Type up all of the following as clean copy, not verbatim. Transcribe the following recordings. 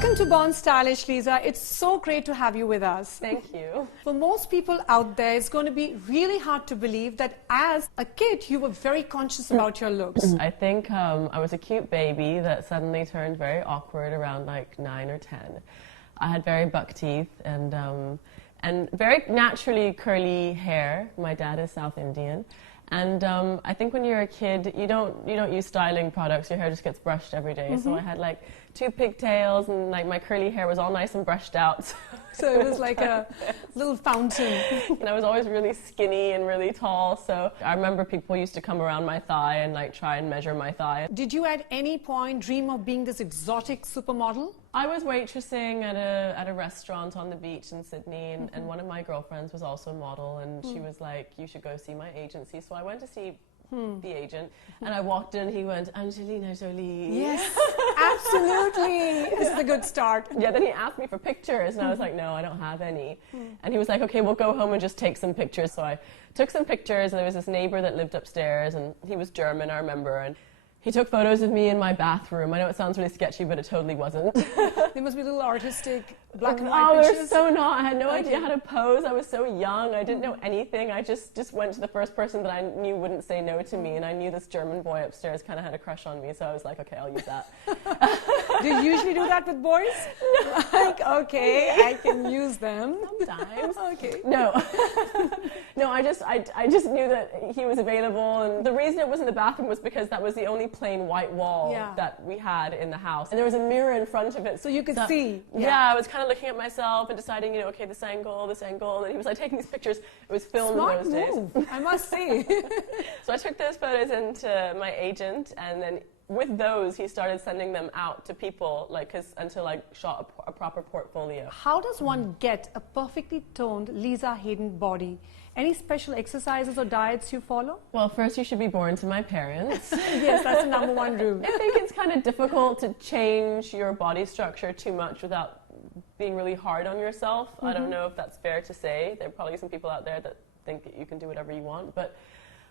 Welcome to Born Stylish, Lisa. It's so great to have you with us. Thank you. For most people out there, it's going to be really hard to believe that as a kid, you were very conscious about your looks. I think I was a cute baby that suddenly turned very awkward around like 9 or 10. I had very buck teeth and very naturally curly hair. My dad is South Indian. And I think when you're a kid, you don't use styling products. Your hair just gets brushed every day. So I had like 2 pigtails, and like my curly hair was all nice and brushed out. So it was like a little fountain. And I was always really skinny and really tall. So I remember people used to come around my thigh and like try and measure my thigh. Did you at any point dream of being this exotic supermodel? I was waitressing at a restaurant on the beach in Sydney, and one of my girlfriends was also a model, and she was like, you should go see my agency. So I went to see the agent, and I walked in, he went, Angelina Jolie. Yes, absolutely. This is a good start. Yeah, then he asked me for pictures, and I was like, no, I don't have any. And he was like, okay, we'll go home and just take some pictures. So I took some pictures, and there was this neighbor that lived upstairs, and he was German, I remember, and he took photos of me in my bathroom. I know it sounds really sketchy, but it totally wasn't. They must be little artistic black and white pictures. pictures. They're so not. I had no idea how to pose. I was so young. I didn't know anything. I just went to the first person that I knew wouldn't say no to me, and I knew this German boy upstairs kind of had a crush on me, so I was like, okay, I'll use that. Do you usually do that with boys? No. Like, okay, I can use them. Sometimes. Okay. No. No, I just knew that he was available, and the reason it was in the bathroom was because that was the only plain white wall that we had in the house, and there was a mirror in front of it, so you could see. Yeah, I was kind of looking at myself and deciding, you know, okay, this angle, and he was like taking these pictures. It was filmed Smart in those move, days. I must say. So I took those photos into my agent, and then with those, he started sending them out to people, like, until I shot a proper portfolio. How does one get a perfectly toned Lisa Haydon body? Any special exercises or diets you follow? Well, first you should be born to my parents. Yes, that's the #1 rule. I think it's kind of difficult to change your body structure too much without being really hard on yourself. I don't know if that's fair to say. There are probably some people out there that think that you can do whatever you want, but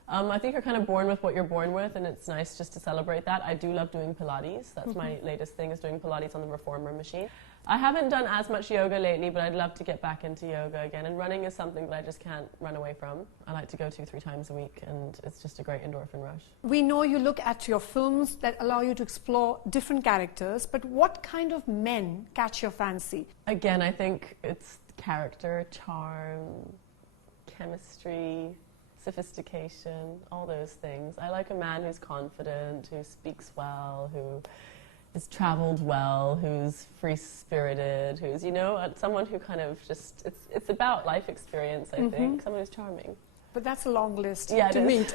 I think you're kind of born with what you're born with, and it's nice just to celebrate that. I do love doing Pilates. That's my latest thing, is doing Pilates on the reformer machine. I haven't done as much yoga lately, but I'd love to get back into yoga again. And running is something that I just can't run away from. I like to go 2-3 times a week, and it's just a great endorphin rush. We know you look at your films that allow you to explore different characters, but what kind of men catch your fancy? Again, I think it's character, charm, chemistry, sophistication, all those things. I like a man who's confident, who speaks well, who has traveled well, who's free-spirited, who's, you know, someone who kind of just, it's about life experience, I think, someone who's charming. But that's a long list to meet.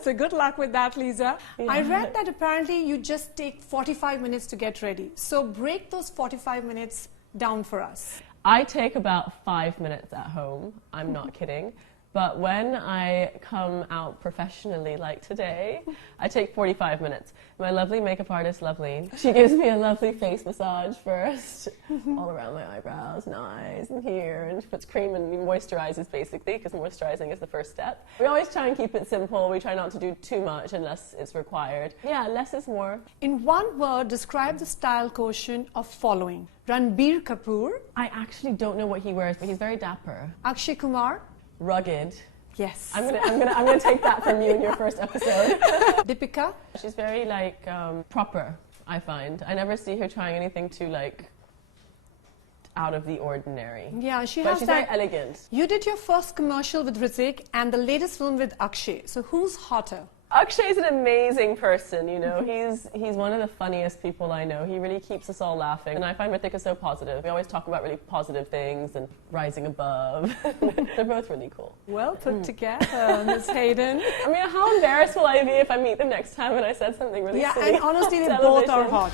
So good luck with that, Lisa. Yeah. I read that apparently you just take 45 minutes to get ready. So break those 45 minutes down for us. I take about 5 minutes at home. I'm not kidding. But when I come out professionally, like today, I take 45 minutes. My lovely makeup artist, Lovely, she gives me a lovely face massage first, all around my eyebrows and eyes and here, and she puts cream and moisturizes basically, because moisturizing is the first step. We always try and keep it simple. We try not to do too much unless it's required. Yeah, less is more. In one word, describe the style quotient of following. Ranbir Kapoor. I actually don't know what he wears, but he's very dapper. Akshay Kumar. Rugged. Yes. I'm gonna take that from you in your first episode. Deepika. She's very like proper, I find. I never see her trying anything too like out of the ordinary. Yeah, she's very elegant. You did your first commercial with Hrithik and the latest film with Akshay. So who's hotter? Akshay's an amazing person, you know. He's one of the funniest people I know. He really keeps us all laughing. And I find Hrithik is so positive. We always talk about really positive things and rising above. They're both really cool. Well put together, Ms. Haydon. I mean, how embarrassed will I be if I meet them next time and I said something really silly? Yeah, and honestly, they both are hot.